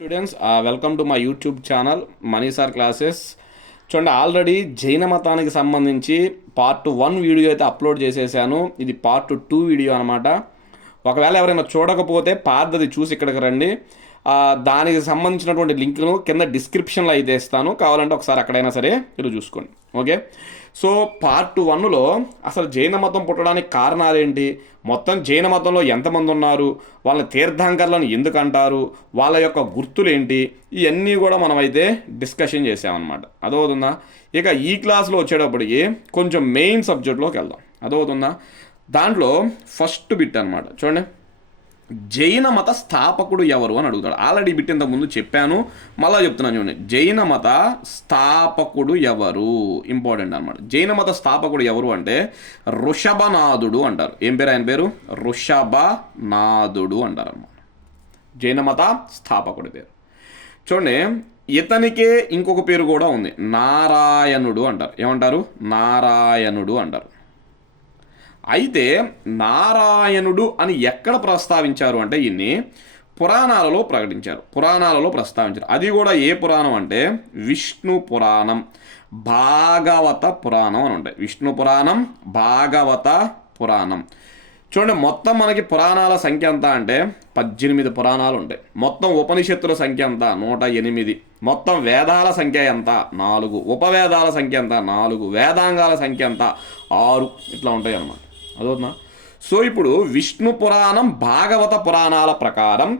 Students welcome to my YouTube channel మనీసార్ classes. చూడండి, already జైన మతానికి సంబంధించి పార్ట్ 1 వీడియో అయితే అప్లోడ్ చేసేసాను. ఇది పార్ట్ 2 వీడియో అనమాట. ఒకవేళ ఎవరైనా చూడకపోతే పాతది చూసి ఇక్కడికి రండి. దానికి సంబంధించినటువంటి లింక్ను కింద డిస్క్రిప్షన్లో అయితే ఇస్తాను, కావాలంటే ఒకసారి అక్కడైనా సరే మీరు చూసుకోండి. ఓకే, సో పార్ట్ 1లో అసలు జైన మతం పుట్టడానికి కారణాలు ఏంటి, మొత్తం జైన మతంలో ఎంతమంది ఉన్నారు, వాళ్ళ తీర్థంకర్లను ఎందుకు అంటారు, వాళ్ళ యొక్క గుర్తులు ఏంటి, ఇవన్నీ కూడా మనమైతే డిస్కషన్ చేసామన్నమాట. అదవుతుందా? ఇక ఈ క్లాస్లో వచ్చేటప్పటికి కొంచెం మెయిన్ సబ్జెక్ట్లోకి వెళ్దాం. అదవుతుందా? దాంట్లో ఫస్ట్ బిట్ అనమాట. చూడండి, జైన మత స్థాపకుడు ఎవరు అని అడుగుతాడు. ఆల్రెడీ బిట్ ఇంతకుముందు చెప్పాను, మళ్ళీ చెప్తున్నాను చూడండి. జైన మత స్థాపకుడు ఎవరు, ఇంపార్టెంట్ అనమాట. జైన మత స్థాపకుడు ఎవరు అంటే ఋషభనాథుడు అంటారు. ఏం పేరు ఆయన పేరు? ఋషభనాథుడు అంటారు అనమాట, జైన మత స్థాపకుడి పేరు. చూడండి, ఇతనికే ఇంకొక పేరు కూడా ఉంది, నారాయణుడు అంటారు. ఏమంటారు? నారాయణుడు అంటారు. అయితే నారాయణుడు అని ఎక్కడ ప్రస్తావించారు అంటే ఈయన్ని పురాణాలలో ప్రస్తావించారు. అది కూడా ఏ పురాణం అంటే విష్ణు పురాణం, భాగవత పురాణం అని ఉంటాయి. విష్ణు పురాణం, భాగవత పురాణం. చూడండి, మొత్తం మనకి పురాణాల సంఖ్య ఎంత అంటే 18 పురాణాలు ఉంటాయి. మొత్తం ఉపనిషత్తుల సంఖ్య ఎంత? 108. మొత్తం వేదాల సంఖ్య ఎంత? 4. ఉపవేదాల సంఖ్య ఎంత? 4. వేదాంగాల సంఖ్య ఎంత? 6. ఇట్లా ఉంటాయి అన్నమాట. అదవుతుందా? సో ఇప్పుడు విష్ణు పురాణం, భాగవత పురాణాల ప్రకారం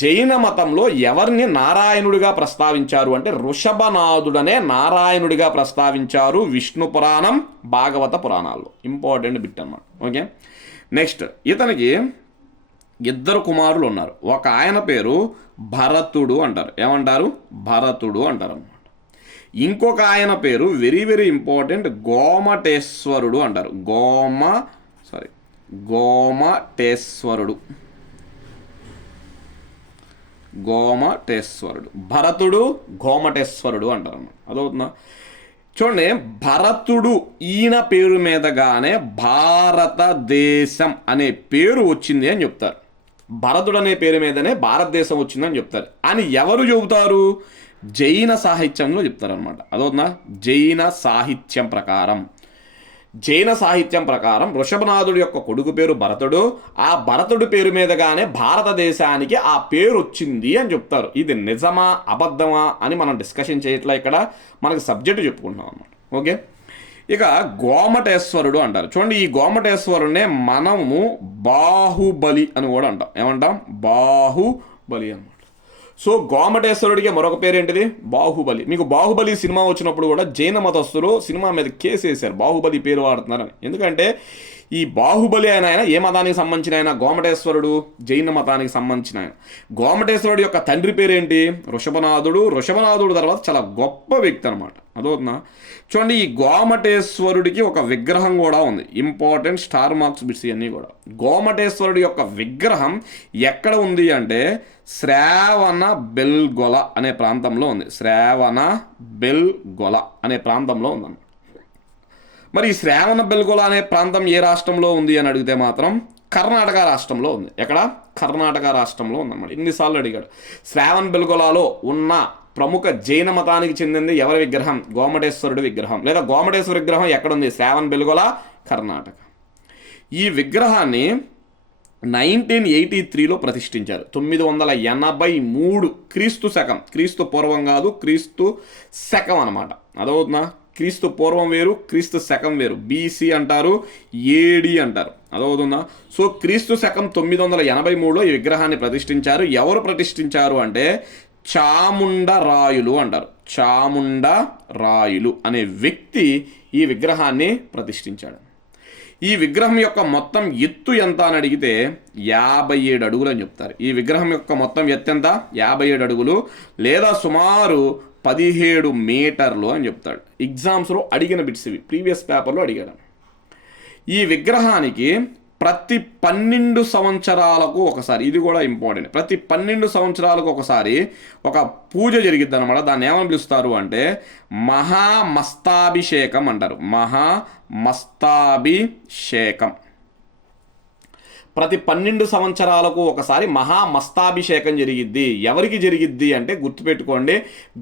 జైన మతంలో ఎవరిని నారాయణుడిగా ప్రస్తావించారు అంటే ఋషభనాథుడనే నారాయణుడిగా ప్రస్తావించారు విష్ణు పురాణం, భాగవత పురాణాల్లో. ఇంపార్టెంట్ బిట్ అన్నమాట. ఓకే, నెక్స్ట్, ఇతనికి 2 కుమారులు ఉన్నారు. ఒక ఆయన పేరు భరతుడు అంటారు. ఏమంటారు? భరతుడు అంటారు అన్నమాట. ఇంకొక ఆయన పేరు వెరీ వెరీ ఇంపార్టెంట్, గోమటేశ్వరుడు అంటారు. గోమటేశ్వరుడు. భరతుడు, గోమటేశ్వరుడు అంటారు అన్నమాట. అదవుతుందా? చూడండి, భరతుడు ఈయన పేరు మీదగానే భారతదేశం అనే పేరు వచ్చింది అని చెప్తారు. భరతుడు అనే పేరు మీదనే భారతదేశం వచ్చిందని చెప్తారు అని ఎవరు చెబుతారు? జైన సాహిత్యంలో చెప్తారనమాట. అదవుతుందా? జైన సాహిత్యం ప్రకారం ఋషభనాథుడి యొక్క కొడుకు పేరు భరతుడు. ఆ భరతుడి పేరు మీదగానే భారతదేశానికి ఆ పేరు వచ్చింది అని చెప్తారు. ఇది నిజమా అబద్ధమా అని మనం డిస్కషన్ చేయట్లా, ఇక్కడ మనకి సబ్జెక్టు చెప్పుకుంటున్నాం అన్నమాట. ఓకే, ఇక గోమటేశ్వరుడు అంటారు. చూడండి, ఈ గోమటేశ్వరుడినే మనము బాహుబలి అని కూడా అంటాం. ఏమంటాం? బాహుబలి అన్నమాట. సో గోమటేశ్వరుడికి మరొక పేరు ఏంటిది? బాహుబలి. మీకు బాహుబలి సినిమా వచ్చినప్పుడు కూడా జైన మతస్థులు సినిమా మీద కేసు వేశారు, బాహుబలి పేరు వాడుతున్నారని. ఎందుకంటే ఈ బాహుబలి ఆయన ఏ మతానికి సంబంధించిన ఆయన? గోమటేశ్వరుడు, జైన మతానికి సంబంధించిన ఆయన. గోమటేశ్వరుడు యొక్క తండ్రి పేరేంటి? ఋషభనాథుడు తర్వాత చాలా గొప్ప వ్యక్తి అనమాట. అదవుతుందా? చూడండి, ఈ గోమటేశ్వరుడికి ఒక విగ్రహం కూడా ఉంది. ఇంపార్టెంట్ స్టార్ మార్క్స్ బిట్స్ ఇవన్నీ కూడా. గోమటేశ్వరుడి యొక్క విగ్రహం ఎక్కడ ఉంది అంటే శ్రావణ బెల్గొల అనే ప్రాంతంలో ఉంది. శ్రావణ బెల్గొల అనే ప్రాంతంలో ఉందన్నమాట. మరి ఈ శ్రావణ బెల్గొల అనే ప్రాంతం ఏ రాష్ట్రంలో ఉంది అని అడిగితే మాత్రం కర్ణాటక రాష్ట్రంలో ఉంది. ఎక్కడ? కర్ణాటక రాష్ట్రంలో ఉందన్నమాట. ఇన్నిసార్లు అడిగాడు. శ్రావణ బెల్గొలలో ఉన్న ప్రముఖ జైన మతానికి చెందింది ఎవరి విగ్రహం? గోమటేశ్వరుడి విగ్రహం. లేదా గోమటేశ్వర విగ్రహం ఎక్కడుంది? శ్రావణ బెల్గొల, కర్ణాటక. ఈ విగ్రహాన్ని 1983లో ప్రతిష్ఠించారు. 983 క్రీస్తు శకం. క్రీస్తు పూర్వం కాదు, క్రీస్తు శకం అనమాట. అదవుతుందా? క్రీస్తు పూర్వం వేరు, క్రీస్తు శకం వేరు. బీసీ అంటారు, ఏడి అంటారు. అదవుతుందా? సో క్రీస్తు శకం 983లో ఈ విగ్రహాన్ని ప్రతిష్ఠించారు. ఎవరు ప్రతిష్ఠించారు అంటే చాముండరాయులు అంటారు. చాముండరాయులు అనే వ్యక్తి ఈ విగ్రహాన్ని ప్రతిష్ఠించాడు. ఈ విగ్రహం యొక్క మొత్తం ఎత్తు ఎంత అని అడిగితే 57 అడుగులు అని చెప్తారు. ఈ విగ్రహం యొక్క మొత్తం ఎత్తు ఎంత? 57 అడుగులు లేదా సుమారు 17 మీటర్లు అని చెప్తాడు. ఎగ్జామ్స్లో అడిగిన బిట్స్ ఇవి, ప్రీవియస్ పేపర్లో అడిగాడు. ఈ విగ్రహానికి ప్రతి 12 సంవత్సరాలకు ఒకసారి, ఇది కూడా ఇంపార్టెంట్, ప్రతి 12 సంవత్సరాలకు ఒకసారి ఒక పూజ జరిగిద్ది అనమాట. దాన్ని ఏమని పిలుస్తారు అంటే మహామస్తాభిషేకం అంటారు. మహామస్తాభిషేకం. ప్రతి 12 సంవత్సరాలకు ఒకసారి మహామస్తాభిషేకం జరిగిద్ది. ఎవరికి జరిగిద్ది అంటే గుర్తుపెట్టుకోండి,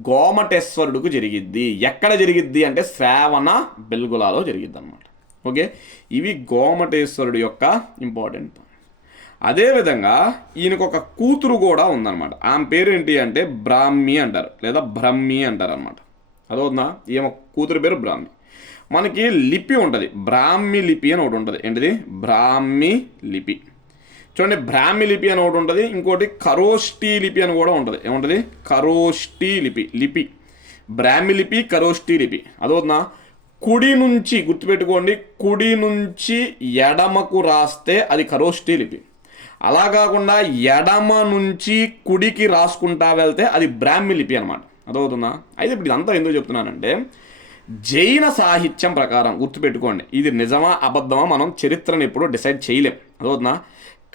గోమటేశ్వరుడికి జరిగిద్ది. ఎక్కడ జరిగిద్ది అంటే శ్రావణ బెల్గులాలో జరిగిద్ది అనమాట. ఓకే, ఇవి గోమటేశ్వరుడి యొక్క ఇంపార్టెంట్. అదేవిధంగా ఈయనకు ఒక కూతురు కూడా ఉందన్నమాట. ఆమె పేరు ఏంటి అంటే బ్రాహ్మి అంటారు, లేదా బ్రహ్మి అంటారు అనమాట. అదవుతుందా? ఈమె కూతురు పేరు బ్రాహ్మి. మనకి లిపి ఉంటుంది, బ్రాహ్మి లిపి అని ఒకటి ఉంటుంది. ఏంటిది? బ్రాహ్మి లిపి. చూడండి, బ్రాహ్మి లిపి అని ఒకటి ఉంటుంది, ఇంకోటి ఖరోష్ఠీ లిపి అని కూడా ఉంటుంది. ఏముంటుంది? ఖరోష్ఠీ లిపి. బ్రాహ్మి లిపి, ఖరోష్ఠీ లిపి. అదవుతుందా? కుడి నుంచి గుర్తుపెట్టుకోండి, కుడి నుంచి ఎడమకు రాస్తే అది ఖరోష్ఠీ లిపి. అలా కాకుండా ఎడమ నుంచి కుడికి రాసుకుంటా వెళ్తే అది బ్రాహ్మి లిపి అనమాట. అదవుతుందా? అయితే ఇప్పుడు ఇదంతా ఎందుకు చెప్తున్నానంటే, జైన సాహిత్యం ప్రకారం గుర్తుపెట్టుకోండి, ఇది నిజమా అబద్ధమా మనం చరిత్రను ఎప్పుడూ డిసైడ్ చేయలేం. అదవుతుందా?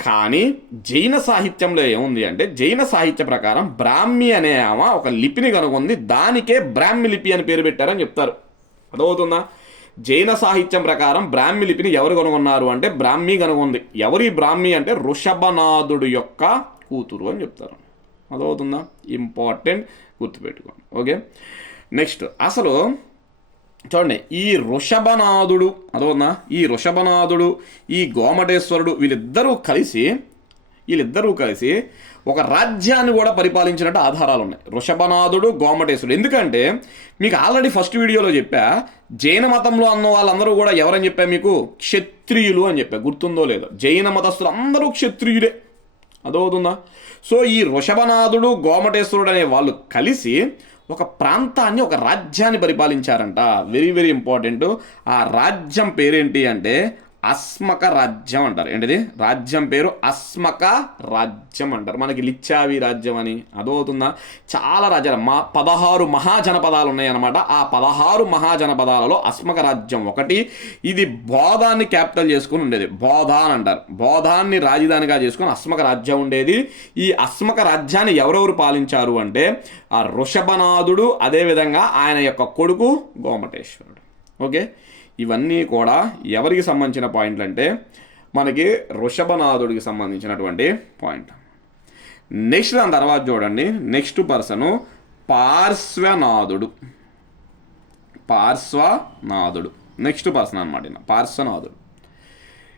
కానీ జైన సాహిత్యంలో ఏముంది అంటే, జైన సాహిత్య ప్రకారం బ్రాహ్మి అనే ఆమె ఒక లిపిని కనుగొంది, దానికే బ్రాహ్మి లిపి అని పేరు పెట్టారని చెప్తారు. అదవుతుందా? జైన సాహిత్యం ప్రకారం బ్రాహ్మి లిపిని ఎవరు కనుగొన్నారు అంటే బ్రాహ్మి కనుగొంది. ఎవరి బ్రాహ్మి అంటే వృషభనాథుడు యొక్క కూతురు అని చెప్తారు. అదవుతుందా? ఇంపార్టెంట్, గుర్తుపెట్టుకోండి. ఓకే, నెక్స్ట్ అసలు చూడండి, ఈ వృషభనాథుడు అదవుతుందా, ఈ వృషభనాథుడు, ఈ గోమటేశ్వరుడు వీళ్ళిద్దరూ కలిసి ఒక రాజ్యాన్ని కూడా పరిపాలించినట్టు ఆధారాలు ఉన్నాయి. వృషభనాథుడు, గోమటేశ్వరుడు. ఎందుకంటే మీకు ఆల్రెడీ ఫస్ట్ వీడియోలో చెప్పా, జైన మతంలో అన్న వాళ్ళందరూ కూడా ఎవరని చెప్పా మీకు? క్షత్రియులు అని చెప్పా. గుర్తుందో లేదో? జైన మతస్థులు అందరూ క్షత్రియులే. అదవుతుందా? సో ఈ వృషభనాథుడు, గోమటేశ్వరుడు అనే వాళ్ళు కలిసి ఒక ప్రాంతాన్ని, ఒక రాజ్యాన్ని పరిపాలించారంట. Very very important. ఆ రాజ్యం పేరేంటి అంటే అస్మక రాజ్యం అంటారు. ఏంటిది? రాజ్యం పేరు అస్మక రాజ్యం అంటారు. మనకి లిచ్చావి రాజ్యం అని. అదవుతుందా? చాలా రాజ్యాలు, 16 మహాజనపదాలు ఉన్నాయన్నమాట. ఆ 16 మహాజనపదాలలో అస్మక రాజ్యం ఒకటి. ఇది బోధాన్ని క్యాపిటల్ చేసుకుని ఉండేది. బోధాన్ అంటారు. బోధాన్ని రాజధానిగా చేసుకుని అస్మక రాజ్యం ఉండేది. ఈ అస్మక రాజ్యాన్ని ఎవరెవరు పాలించారు అంటే ఆ వృషభనాథుడు, అదేవిధంగా ఆయన యొక్క కొడుకు గోమటేశ్వరుడు. ఓకే, ఇవన్నీ కూడా ఎవరికి సంబంధించిన పాయింట్లు అంటే మనకి వృషభనాథుడికి సంబంధించినటువంటి పాయింట్. నెక్స్ట్ దాని తర్వాత చూడండి, నెక్స్ట్ పర్సను పార్శ్వనాథుడు. నెక్స్ట్ పర్సన్ అనమాట పార్శ్వనాథుడు.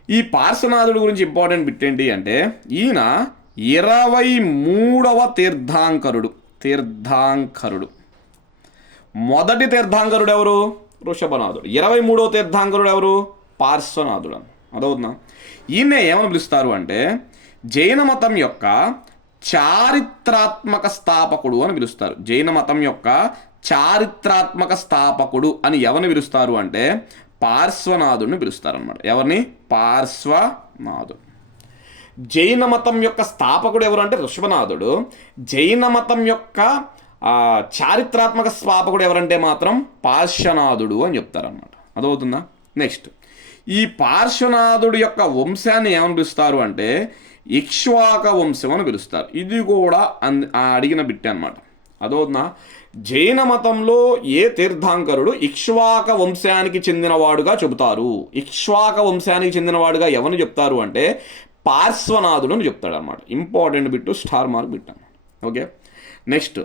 ఈ పార్శ్వనాథుడు గురించి ఇంపార్టెంట్ బిట్ ఏంటి అంటే, ఈయన 23వ తీర్థాంకరుడు. మొదటి తీర్థాంకరుడు ఎవరు? వృషభనాథుడు. 23వ తీర్థాంకరుడు ఎవరు? పార్శ్వనాథుడు. అదవుతుందా? ఈయన్నే ఏమని పిలుస్తారు అంటే జైన మతం యొక్క చారిత్రాత్మక స్థాపకుడు అని పిలుస్తారు. జైన మతం యొక్క చారిత్రాత్మక స్థాపకుడు అని ఎవరిని పిలుస్తారు అంటే పార్శ్వనాథుడిని పిలుస్తారు అనమాట. ఎవరిని? పార్శ్వనాథుడు. జైన మతం యొక్క స్థాపకుడు ఎవరు అంటే వృషభనాథుడు. జైన మతం యొక్క చారిత్రాత్మక స్థాపకుడు ఎవరంటే మాత్రం పార్శ్వనాథుడు అని చెప్తారన్నమాట. అదవుతుందా? నెక్స్ట్, ఈ పార్శ్వనాథుడు యొక్క వంశాన్ని ఏమని పిలుస్తారు అంటే ఇక్ష్వాక వంశం అని పిలుస్తారు. ఇది కూడా అడిగిన బిట్ అనమాట. అదవుతుందా? జైన మతంలో ఏ తీర్థాంకరుడు ఇక్ష్వాక వంశానికి చెందినవాడుగా చెబుతారు. ఇక్ష్వాక వంశానికి చెందినవాడుగా ఎవరిని చెప్తారు అంటే పార్శ్వనాథుడు అని చెప్తాడు అనమాట. Important bit, star mark bit అన్నమాట. ఓకే, నెక్స్ట్,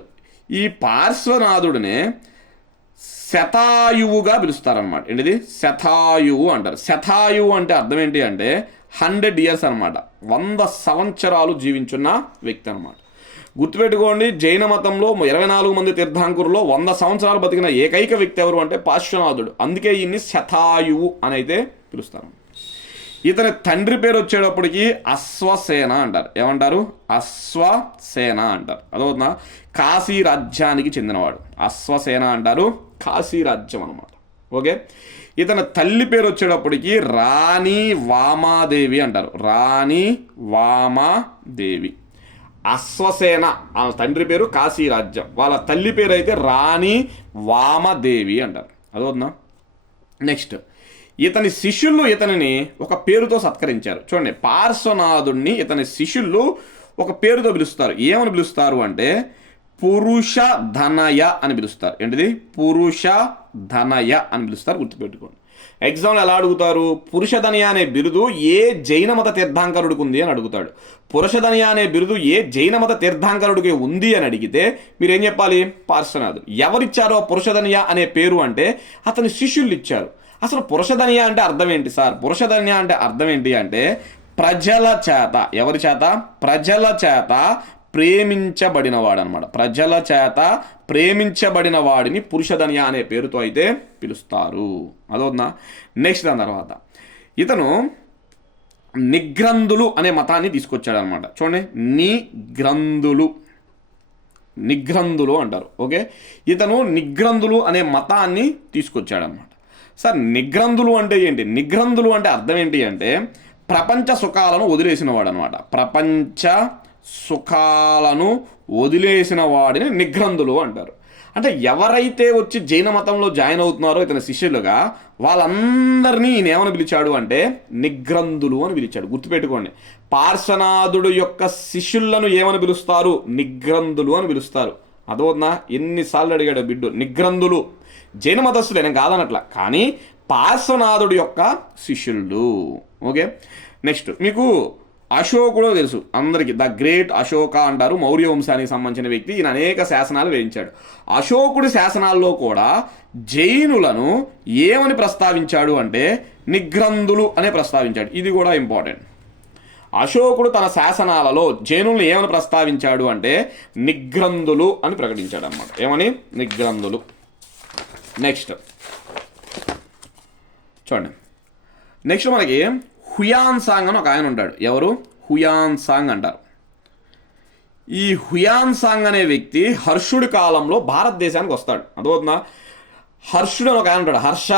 ఈ పార్శ్వనాథుడినే శతాయువుగా పిలుస్తారనమాట. ఏంటిది? శతాయువు అంటారు. శతాయువు అంటే అర్థం ఏంటి అంటే 100 years అనమాట. 100 సంవత్సరాలు జీవించున్న వ్యక్తి అనమాట. గుర్తుపెట్టుకోండి, జైన మతంలో 24 మంది తీర్థాంకురులో 100 సంవత్సరాలు బతికిన ఏకైక వ్యక్తి ఎవరు అంటే పార్శ్వనాథుడు. అందుకే ఈయన్ని శతాయువు అని అయితే పిలుస్తారు. ఇతని తండ్రి పేరు వచ్చేటప్పటికి అశ్వసేన అంటారు. ఏమంటారు? అశ్వసేన అంటారు. అదవుతుందా? కాశీ రాజ్యానికి చెందినవాడు. అశ్వసేన అంటారు, కాశీ రాజ్యం అనమాట. ఓకే, ఇతని తల్లి పేరు వచ్చేటప్పటికి రాణి వామాదేవి అంటారు. రాణి వామాదేవి. అశ్వసేన వాళ్ళ తండ్రి పేరు, కాశీ రాజ్యం. వాళ్ళ తల్లి పేరు అయితే రాణి వామదేవి అంటారు. అదవుతుందా? నెక్స్ట్, ఇతని శిష్యులు ఇతనిని ఒక పేరుతో సత్కరించారు. చూడండి, పార్శ్వనాథుడిని ఇతని శిష్యులు ఒక పేరుతో పిలుస్తారు. ఏమని పిలుస్తారు అంటే పురుషధనయ అని పిలుస్తారు. ఏంటిది? పురుషధనయ అని పిలుస్తారు. గుర్తుపెట్టుకోండి. ఎగ్జామ్లో ఎలా అడుగుతారు? పురుషధనియ అనే బిరుదు ఏ జైన మత తీర్థాంకరుడికి ఉంది అని అడుగుతాడు. పురుషధనియ అనే బిరుదు ఏ జైన మత తీర్థాంకరుడికి ఉంది అని అడిగితే మీరేం చెప్పాలి? పార్శ్వనాథుడు. ఎవరిచ్చారో పురుషధనియ అనే పేరు అంటే అతని శిష్యులు ఇచ్చారు. అసలు పురుషధనియ అంటే అర్థం ఏంటి సార్? పురుషధనియ అంటే అర్థం ఏంటి అంటే ప్రజల చేత, ఎవరి చేత? ప్రజల చేత ప్రేమించబడినవాడు అనమాట. ప్రజల చేత ప్రేమించబడిన వాడిని పురుషధనియ అనే పేరుతో అయితే పిలుస్తారు. అదవుతుందా? నెక్స్ట్ దాని తర్వాత ఇతను నిగ్రంథులు అనే మతాన్ని తీసుకొచ్చాడు అనమాట. చూడండి, నిగ్రంథులు అంటారు. ఓకే, ఇతను నిగ్రంథులు అనే మతాన్ని తీసుకొచ్చాడు అనమాట. సార్ నిగ్రంథులు అంటే ఏంటి? నిగ్రంథులు అంటే అర్థం ఏంటి అంటే ప్రపంచ సుఖాలను వదిలేసిన వాడు అనమాట. ప్రపంచ సుఖాలను వదిలేసిన వాడిని నిగ్రంథులు అంటారు. అంటే ఎవరైతే వచ్చి జైన మతంలో జాయిన్ అవుతున్నారో ఇతని శిష్యులుగా, వాళ్ళందరినీ ఈయన ఏమని పిలిచాడు అంటే నిగ్రంథులు అని పిలిచాడు. గుర్తుపెట్టుకోండి, పార్శ్వనాథుడు యొక్క శిష్యులను ఏమని పిలుస్తారు? నిగ్రంథులు అని పిలుస్తారు. అదోనా ఎన్నిసార్లు అడిగాడు బిడ్డు. నిగ్రంథులు జైన మతస్థులు నేను కాదనట్ల, కానీ పార్శ్వనాథుడు యొక్క శిష్యులు. ఓకే, నెక్స్ట్ మీకు అశోకుడు తెలుసు అందరికీ, ద గ్రేట్ అశోక అంటారు. మౌర్య వంశానికి సంబంధించిన వ్యక్తి. ఈయన అనేక శాసనాలు వేయించాడు. అశోకుడి శాసనాల్లో కూడా జైనులను ఏమని ప్రస్తావించాడు అంటే నిగ్రంథులు అనే ప్రస్తావించాడు. ఇది కూడా ఇంపార్టెంట్. అశోకుడు తన శాసనాలలో జైనులను ఏమని ప్రస్తావించాడు అంటే నిగ్రంథులు అని ప్రకటించాడు అన్నమాట. ఏమని? నిగ్రంథులు. నెక్స్ట్ చూడండి, నెక్స్ట్ మనకి హుయాన్ సాంగ్ అని ఒక ఆయన ఉంటాడు. ఎవరు? హుయాన్ సాంగ్ అంటారు. ఈ హుయాన్ సాంగ్ అనే వ్యక్తి హర్షుడి కాలంలో భారతదేశానికి వస్తాడు. అదవుతుందా? హర్షుడు అని ఒక ఆయన ఉంటాడు. హర్ష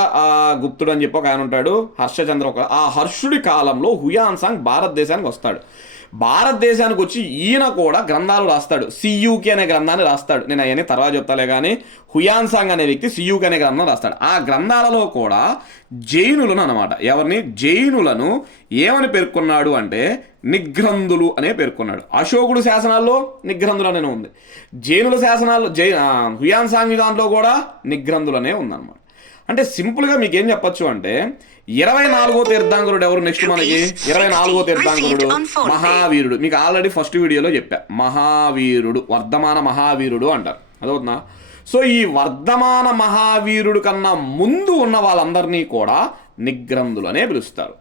గుప్తుడు అని చెప్పి ఒక ఆయన ఉంటాడు. హర్షచంద్ర ఆ హర్షుడి కాలంలో హుయాన్ సాంగ్ భారతదేశానికి వస్తాడు. భారతదేశానికి వచ్చి ఈయన కూడా గ్రంథాలు రాస్తాడు. సియూకి అనే గ్రంథాన్ని రాస్తాడు. నేను అవన్నీ తర్వాత చెప్తాలే కానీ హుయాన్ సాంగ్ అనే వ్యక్తి సియూకి అనే గ్రంథం రాస్తాడు. ఆ గ్రంథాలలో కూడా జైనులను అనమాట, ఎవరిని? జైనులను ఏమని పేర్కొన్నాడు అంటే నిగ్రంథులు అనే పేర్కొన్నాడు. అశోకుడు శాసనాల్లో నిగ్రంథులు అనే ఉంది. జైనుల శాసనాల్లో హుయాన్ సాంగ్ దాంట్లో కూడా నిగ్రంథులు అనే ఉందన్నమాట. అంటే సింపుల్గా మీకు ఏం చెప్పచ్చు అంటే 24వ తీర్థాంకరుడు ఎవరు? నెక్స్ట్ మనకి 24వ తీర్థాంకరుడు మహావీరుడు. మీకు ఆల్రెడీ ఫస్ట్ వీడియోలో చెప్పా, మహావీరుడు, వర్ధమాన మహావీరుడు అంటారు. అదవుతుందా? సో ఈ వర్ధమాన మహావీరుడు కన్నా ముందు ఉన్న వాళ్ళందరినీ కూడా నిగ్రంథులు అనే పిలుస్తారు.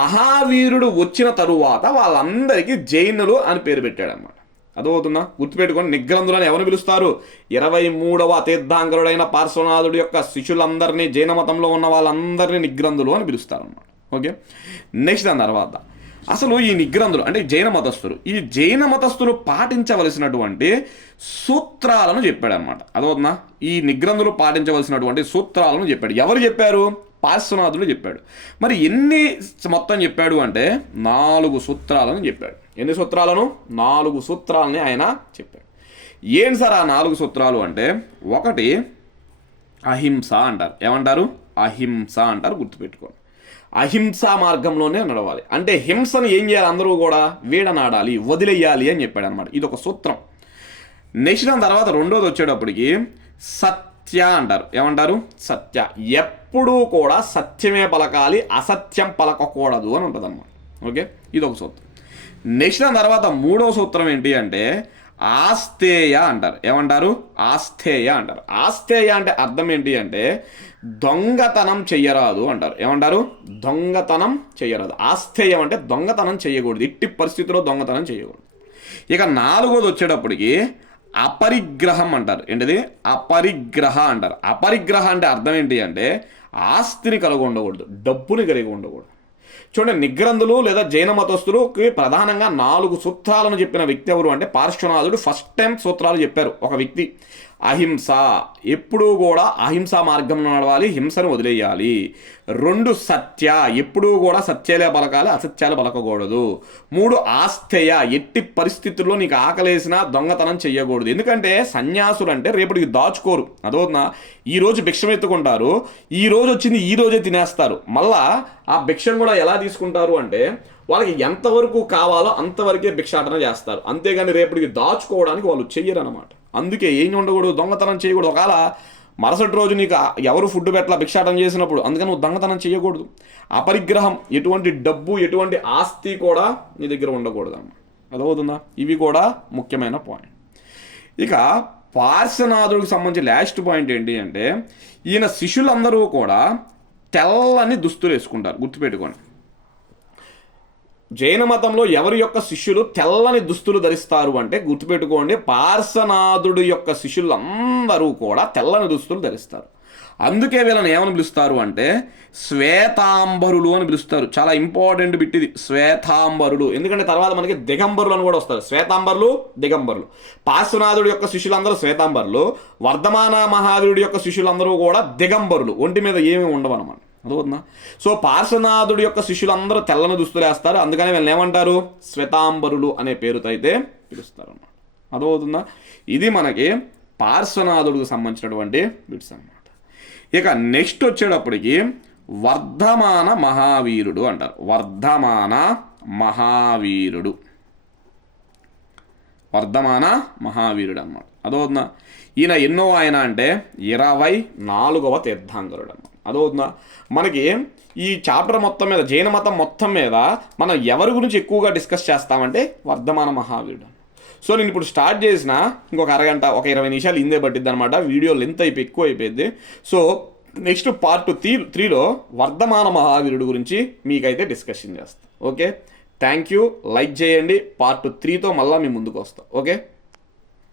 మహావీరుడు వచ్చిన తరువాత వాళ్ళందరికీ జైనులు అని పేరు పెట్టాడు అనమాట. అదవుతుందా? గుర్తుపెట్టుకోండి, నిగ్రంథులని ఎవరిని పిలుస్తారు? 23వ తీర్థాంకరుడైన పార్శ్వనాథుడి యొక్క శిష్యులందరినీ, జైన మతంలో ఉన్న వాళ్ళందరినీ నిగ్రంథులు అని పిలుస్తారు అన్నమాట. ఓకే, నెక్స్ట్ దాని తర్వాత అసలు ఈ నిగ్రంథులు అంటే జైన మతస్థులు, ఈ జైన మతస్థులు పాటించవలసినటువంటి సూత్రాలను చెప్పాడు అనమాట. అదవుతుందా? ఈ నిగ్రంథులు పాటించవలసినటువంటి సూత్రాలను చెప్పాడు. ఎవరు చెప్పారు? పార్శ్వనాథుడు చెప్పాడు. మరి ఎన్ని మొత్తం చెప్పాడు అంటే 4 సూత్రాలను చెప్పాడు. ఎన్ని సూత్రాలను? 4 సూత్రాలని ఆయన చెప్పాడు. ఏం సార్ ఆ 4 సూత్రాలు అంటే, ఒకటి అహింస అంటారు. ఏమంటారు? అహింస అంటారు. గుర్తుపెట్టుకోండి, అహింసా మార్గంలోనే నడవాలి. అంటే హింసను ఏం చేయాలి? అందరూ కూడా వీడనాడాలి, వదిలేయాలి అని చెప్పాడు అనమాట. ఇది ఒక సూత్రం. నెక్స్ట్ దాని తర్వాత రెండోది వచ్చేటప్పటికి సత్య అంటారు. ఏమంటారు? సత్య. ఎప్పుడూ కూడా సత్యమే పలకాలి, అసత్యం పలకకూడదు అని ఉంటుంది అనమాట. ఓకే, ఇది ఒక సూత్రం. నెక్స్ట్ దాని తర్వాత మూడవ సూత్రం ఏంటి అంటే ఆస్తేయ అంటారు. ఏమంటారు? ఆస్తేయ అంటారు. ఆస్తేయ అంటే అర్థం ఏంటి అంటే దొంగతనం చెయ్యరాదు అంటారు. ఏమంటారు? దొంగతనం చెయ్యరాదు. ఆస్తేయం అంటే దొంగతనం చేయకూడదు, ఎట్టి పరిస్థితుల్లో దొంగతనం చేయకూడదు. ఇక 4వది వచ్చేటప్పటికి అపరిగ్రహం అంటారు. ఏంటిది? అపరిగ్రహ అంటారు. అపరిగ్రహ అంటే అర్థం ఏంటి అంటే ఆస్తిని కలిగి ఉండకూడదు, డబ్బుని కలిగి ఉండకూడదు. చూడండి, నిగ్రంథులు లేదా జైన మతస్థులుకి ప్రధానంగా 4 సూత్రాలను చెప్పిన వ్యక్తి ఎవరు అంటే పార్శ్వనాథుడు. ఫస్ట్ టైం సూత్రాలు చెప్పారు ఒక వ్యక్తి. అహింస, ఎప్పుడూ కూడా అహింసా మార్గంలో నడవాలి, హింసను వదిలేయాలి. 2 సత్య, ఎప్పుడూ కూడా సత్యాలే పలకాలి, అసత్యాలు పలకకూడదు. 3 ఆస్తేయ, ఎట్టి పరిస్థితుల్లో నీకు ఆకలేసినా దొంగతనం చెయ్యకూడదు. ఎందుకంటే సన్యాసులు అంటే రేపటికి దాచుకోరు. అదోనా, ఈరోజు భిక్షం ఎత్తుకుంటారు, ఈ రోజు వచ్చింది ఈ రోజే తినేస్తారు. మళ్ళా ఆ భిక్షం కూడా ఎలా తీసుకుంటారు అంటే వాళ్ళకి ఎంతవరకు కావాలో అంతవరకే భిక్షాటన చేస్తారు, అంతేగాని రేపటికి దాచుకోవడానికి వాళ్ళు చెయ్యరు అనమాట. అందుకే ఏం ఉండకూడదు, దొంగతనం చేయకూడదు. ఒకవేళ మరుసటి రోజు నీకు ఎవరు ఫుడ్ పెట్టలా భిక్షాటం చేసినప్పుడు, అందుకని నువ్వు దొంగతనం చేయకూడదు. అపరిగ్రహం, ఎటువంటి డబ్బు ఎటువంటి ఆస్తి కూడా నీ దగ్గర ఉండకూడదు అన్నమాట. అదవుతుందా? ఇవి కూడా ముఖ్యమైన పాయింట్. ఇక పార్శ్వనాథుడికి సంబంధించి లాస్ట్ పాయింట్ ఏంటి అంటే, ఈయన శిష్యులందరూ కూడా తెల్లని దుస్తులు వేసుకుంటారు. గుర్తుపెట్టుకోండి, జైన మతంలో ఎవరి యొక్క శిష్యులు తెల్లని దుస్తులు ధరిస్తారు అంటే గుర్తుపెట్టుకోండి, పార్శ్వనాథుడి యొక్క శిష్యులందరూ కూడా తెల్లని దుస్తులు ధరిస్తారు. అందుకే వీళ్ళని ఏమని పిలుస్తారు అంటే శ్వేతాంబరులు అని పిలుస్తారు. చాలా ఇంపార్టెంట్ బిట్ ఇది, శ్వేతాంబరులు. ఎందుకంటే తర్వాత మనకి దిగంబరులు అని కూడా వస్తారు. శ్వేతాంబరులు, దిగంబరులు. పార్శ్వనాథుడి యొక్క శిష్యులందరూ శ్వేతాంబరులు, వర్ధమాన మహావీరుడి యొక్క శిష్యులందరూ కూడా దిగంబరులు. ఒంటి మీద ఏమీ ఉండవు అన్నమాట. అదవుతుందా? సో పార్శ్వనాథుడి యొక్క శిష్యులందరూ తెల్లని దుస్తులు వేస్తారు, అందుకని వీళ్ళని ఏమంటారు? శ్వేతాంబరులు అనే పేరుతో అయితే పిలుస్తారు అన్నమాట. అదవుతుందా? ఇది మనకి పార్శ్వనాథుడికి సంబంధించినటువంటి బిట్స్ అన్నమాట. ఇక నెక్స్ట్ వచ్చేటప్పటికి వర్ధమాన మహావీరుడు అంటారు. వర్ధమాన మహావీరుడు, వర్ధమాన మహావీరుడు అన్నమాట. అదవుతుందా? ఈయన ఎన్నో ఆయన అంటే 24వ తీర్థంకరుడు అన్నమాట. అదవుతుందా? మనకి ఈ చాప్టర్ మొత్తం మీద, జైన మతం మొత్తం మీద మనం ఎవరి గురించి ఎక్కువగా డిస్కస్ చేస్తామంటే వర్ధమాన మహావీరుడు. సో నేను ఇప్పుడు స్టార్ట్ చేసిన ఇంకొక అరగంట, ఒక 20 నిమిషాలు ఇందే పట్టిద్ది అనమాట. వీడియో లెంత్ ఎక్కువ అయిపోయింది. సో నెక్స్ట్ పార్ట్ 3లో వర్ధమాన మహావీరుడు గురించి మీకైతే డిస్కషన్ చేస్తాం. Okay, thank you. లైక్ చేయండి. పార్ట్ 3తో మళ్ళీ మీ ముందుకు వస్తాం. ఓకే.